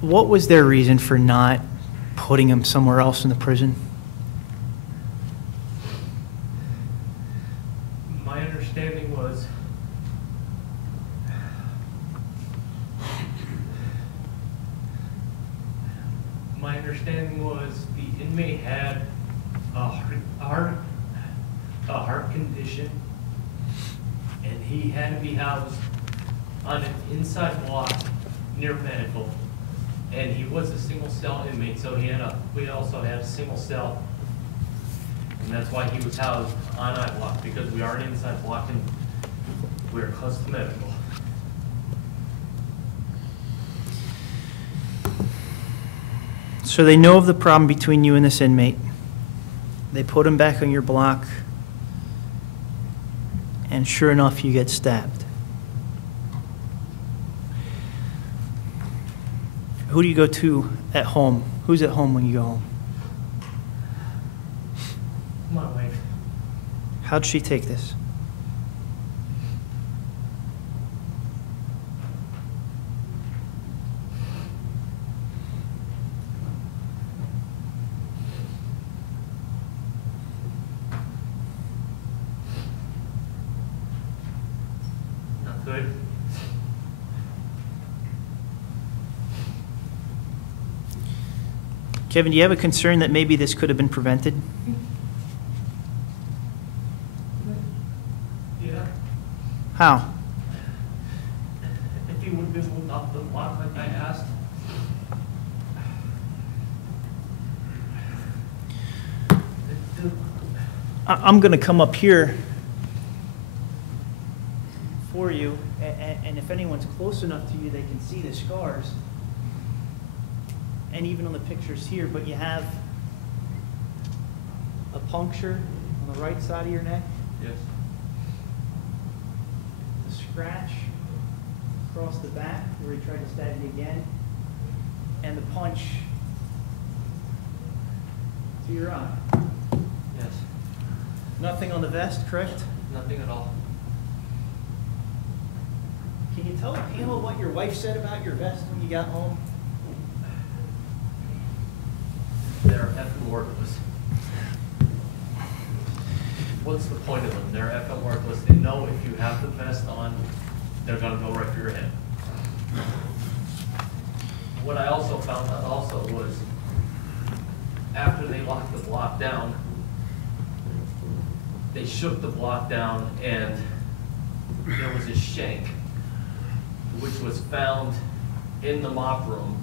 What was their reason for not putting him somewhere else in the prison? My understanding was the inmate had a heart condition, and he had to be housed on an inside block near medical. And he was a single cell inmate, so we also had a single cell. And that's why he was housed on I block, because we are an inside block and we're close to medical. So they know of the problem between you and this inmate. They put him back on your block, and sure enough, you get stabbed. Who do you go to at home? Who's at home when you go home? My wife. How'd she take this? Not good. Kevin, do you have a concern that maybe this could have been prevented? Yeah. How? If he would have been moved off the block like I asked. I'm going to come up here for you, and if anyone's close enough to you, they can see the scars. And even on the pictures here, but you have a puncture on the right side of your neck, Yes. a scratch across the back where he tried to stab you again, and the punch to your eye. Yes. Nothing on the vest, correct? Nothing at all. Can you tell the panel what your wife said about your vest when you got home? They're effing worthless. What's the point of them? They're effing worthless. They know if you have the vest on, they're gonna go right for your head. What I also found out also was after they locked the block down, they shook the block down and there was a shank which was found in the mop room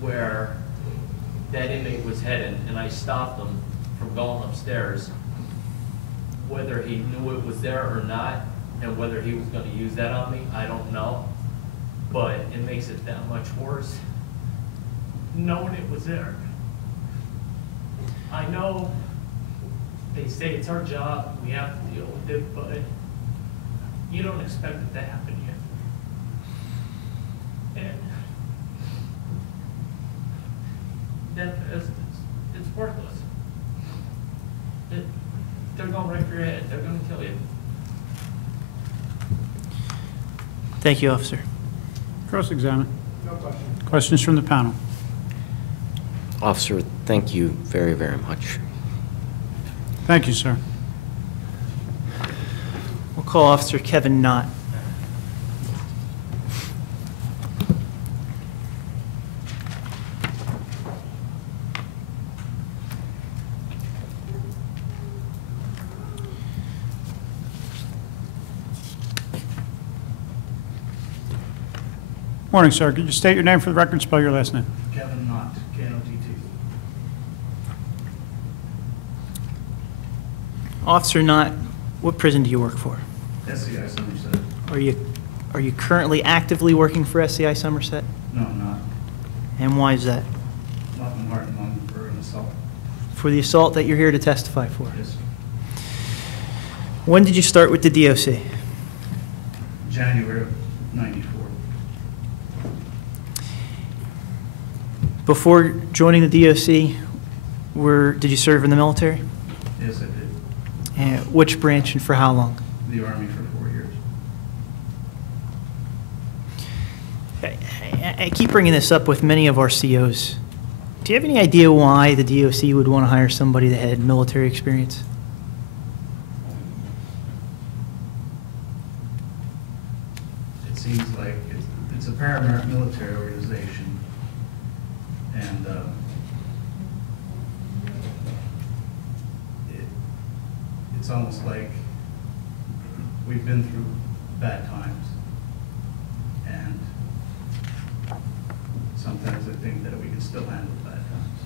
where that inmate was headed, and I stopped him from going upstairs. Whether he knew it was there or not, and whether he was going to use that on me, I don't know. But it makes it that much worse knowing it was there. I know they say it's our job, we have to deal with it, but you don't expect it to happen here. And that vest, it's worthless. They're going right for your head. They're going to kill you. Thank you, officer. Cross-examine. No question. Questions from the panel? Officer, thank you very, very much. Thank you, sir. We'll call Officer Kevin Knott. Morning, sir. Could you state your name for the record and spell your last name? Kevin Knott, K-N-O-T-T. Officer Knott, what prison do you work for? SCI Somerset. Are you currently actively working for SCI Somerset? No, I'm not. And why is that? Nothing hard on for an assault. For the assault that you're here to testify for. Yes. When did you start with the DOC? January of '94. Before joining the DOC, did you serve in the military? Yes, I did. And which branch and for how long? The Army for 4 years. I keep bringing this up with many of our COs. Do you have any idea why the DOC would want to hire somebody that had military experience? It seems like it's a paramilitary organization, and it's almost like we've been through bad times, and sometimes I think that we can still handle bad times.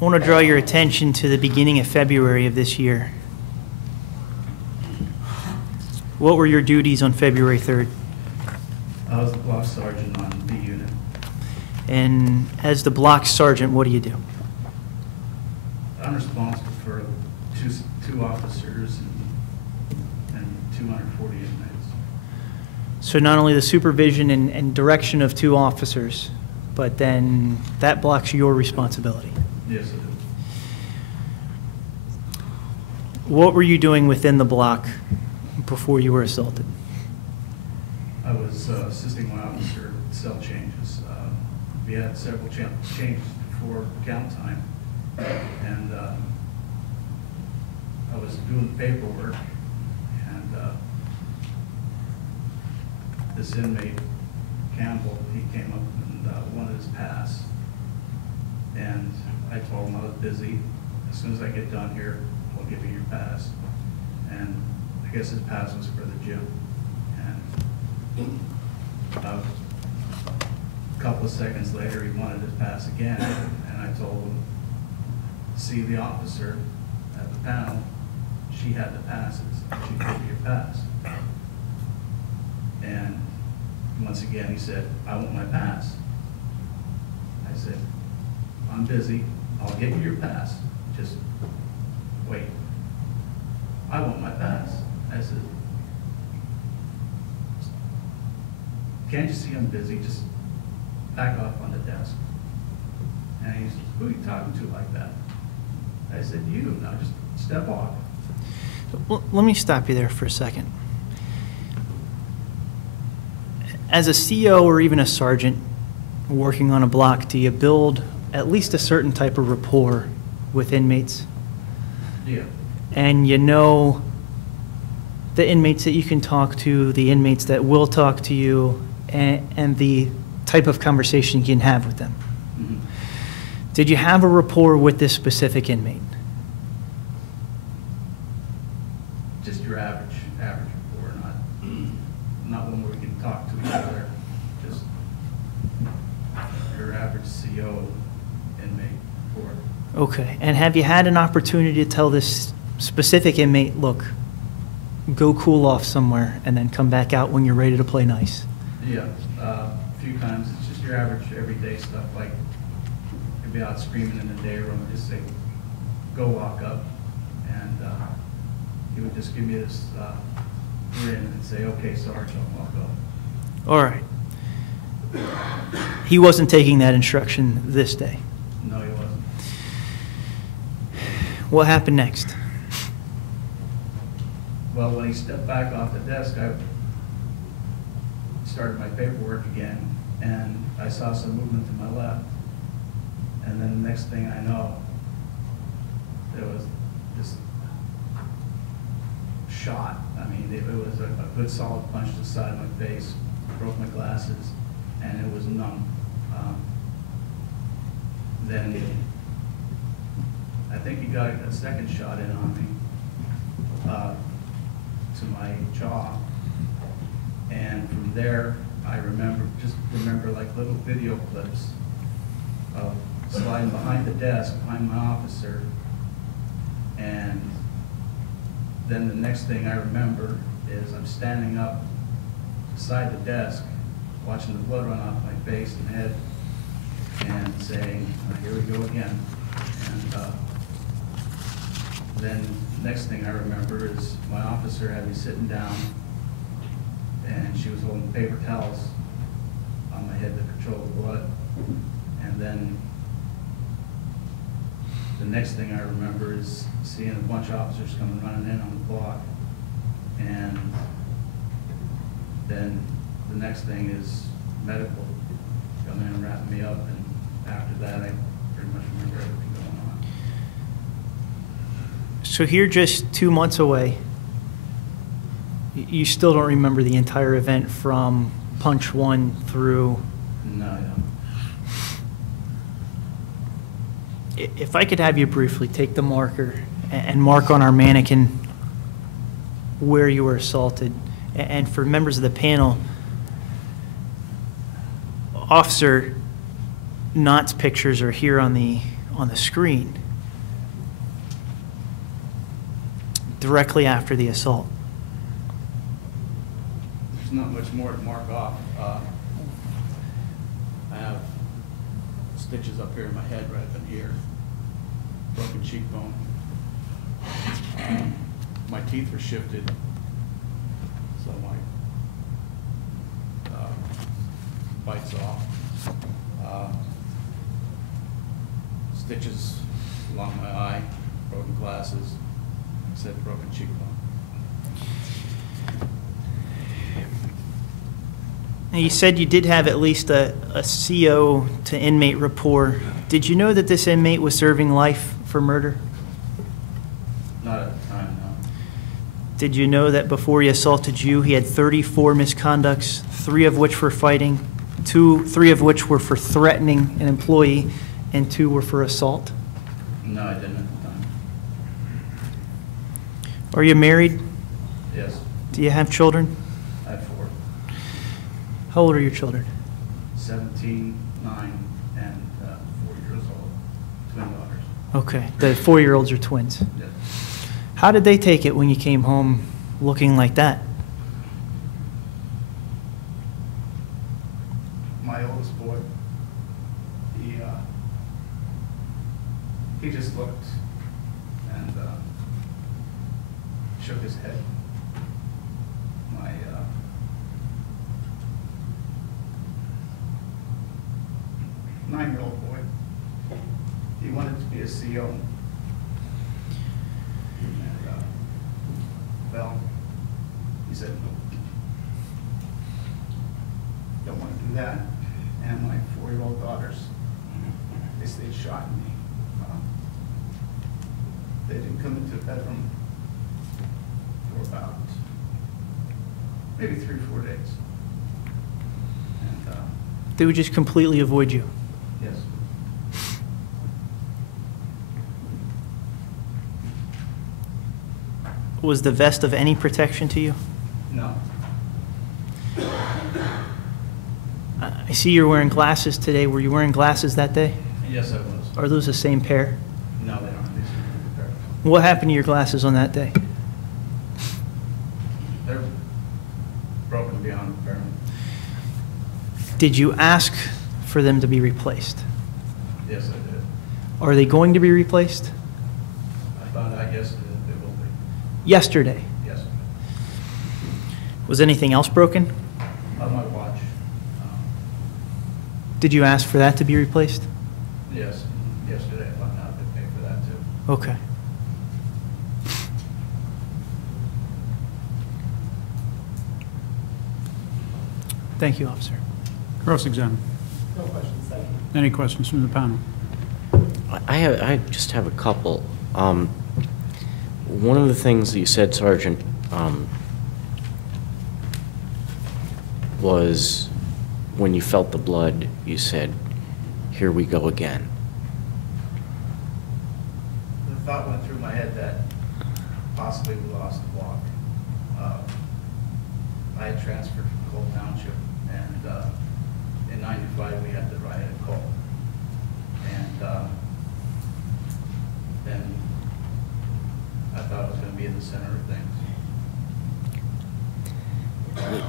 I want to draw your attention to the beginning of February of this year. What were your duties on February 3rd? I was the block sergeant on B unit. And as the block sergeant, what do you do? I'm responsible for two officers and 240 inmates. So not only the supervision and direction of 2 officers, but then that block's your responsibility. Yes, I do. What were you doing within the block before you were assaulted? I was assisting my officer with cell changes. We had several changes before count time, and I was doing the paperwork, and this inmate, Campbell, he came up and wanted his pass, and I told him I was busy. As soon as I get done here, I'll give you your pass. And I guess his pass was for the gym. And a couple of seconds later, he wanted his pass again, and I told him, see the officer at the panel, she had the passes, she gave you your pass. And once again, he said, I want my pass. I said, I'm busy, I'll get you your pass, just wait. I want my pass. I said, can't you see I'm busy? Just back off on the desk. And he said, who are you talking to like that? I said, you, now just step off. Well, let me stop you there for a second. As a CO or even a sergeant working on a block, do you build at least a certain type of rapport with inmates? Yeah. And you know the inmates that you can talk to, the inmates that will talk to you, and the type of conversation you can have with them. Mhm. Did you have a rapport with this specific inmate? Just your average rapport, not one where we can talk to each other, just your average CO inmate rapport. Okay. And have you had an opportunity to tell this specific inmate, look, go cool off somewhere and then come back out when you're ready to play nice? Yeah, a few times. It's just your average everyday stuff, like you'd be out screaming in the day room and just say, go walk up. And he would just give me this grin and say, okay, Sarge, I'll walk up. All right. He wasn't taking that instruction this day. No, he wasn't. What happened next? Well, when he stepped back off the desk, I started my paperwork again, and I saw some movement to my left. And then the next thing I know, there was this shot. I mean, it was a good solid punch to the side of my face, broke my glasses, and it was numb. Then I think he got a second shot in on me, to my jaw. And from there, I remember like little video clips of sliding behind the desk, behind my officer. And then the next thing I remember is I'm standing up beside the desk, watching the blood run off my face and head, and saying, here we go again. And then next thing I remember is my officer had me sitting down, and she was holding paper towels on my head to control the blood. And then the next thing I remember is seeing a bunch of officers coming running in on the block. And Then the next thing is medical, coming in and wrapping me up, and after that, I pretty much remember everything going on. So here, just 2 months away, you still don't remember the entire event from punch 1 through... No, I don't. If I could have you briefly take the marker and mark on our mannequin where you were assaulted. And for members of the panel, Officer Knott's pictures are here on the screen directly after the assault. There's not much more to mark off. I have stitches up here in my head, right up in here, broken cheekbone. My teeth were shifted, so my bites off. Stitches along my eye, broken glasses, said broken cheekbone. Now, you said you did have at least a CO to inmate rapport. Did you know that this inmate was serving life for murder? Not at the time, no. Did you know that before he assaulted you, he had 34 misconducts, 3 of which were fighting, 3 of which were for threatening an employee, and 2 were for assault? No, I didn't at the time. Are you married? Yes, Do you have children? I had 4. How old are your children? 17, 9, and 4 years old. Twin daughters. Okay, the 4-year-olds are twins. Yes. How did they take it when you came home looking like that? My oldest boy, he just looked and shook his head. My 9-year-old boy, he wanted to be a CO. And, well, he said, no, don't want to do that. And my 4-year-old daughters, they stayed shot in me. They didn't come into the bedroom for about maybe 3 or 4 days. And They would just completely avoid you. yes, Was the vest of any protection to you? no, I see you're wearing glasses today. Were you wearing glasses that day? yes, I was. Are those the same pair? No, they aren't. These are What happened to your glasses on that day? they're broken beyond repair. Did you ask for them to be replaced? Yes, I did. Are they going to be replaced? I guess it will be. Yesterday. Yes. Was anything else broken? On my watch. Did you ask for that to be replaced? Yes, yesterday I found out they paid for that too. Okay. Thank you, officer. Cross-examine. No questions, thank you. Any questions from the panel? I just have a couple. One of the things that you said, Sergeant, was when you felt the blood, you said, "Here we go again." The thought went through my head that possibly we lost the block. I had transferred from Cole Township, and in '95 we had the riot at Cole. And then I thought it was going to be in the center of things.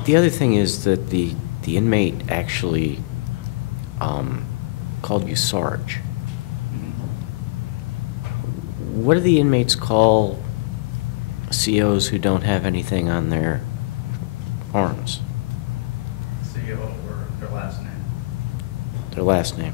The other thing is that the inmate actually called you Sarge. What do the inmates call COs who don't have anything on their arms? CEO or their last name. Their last name?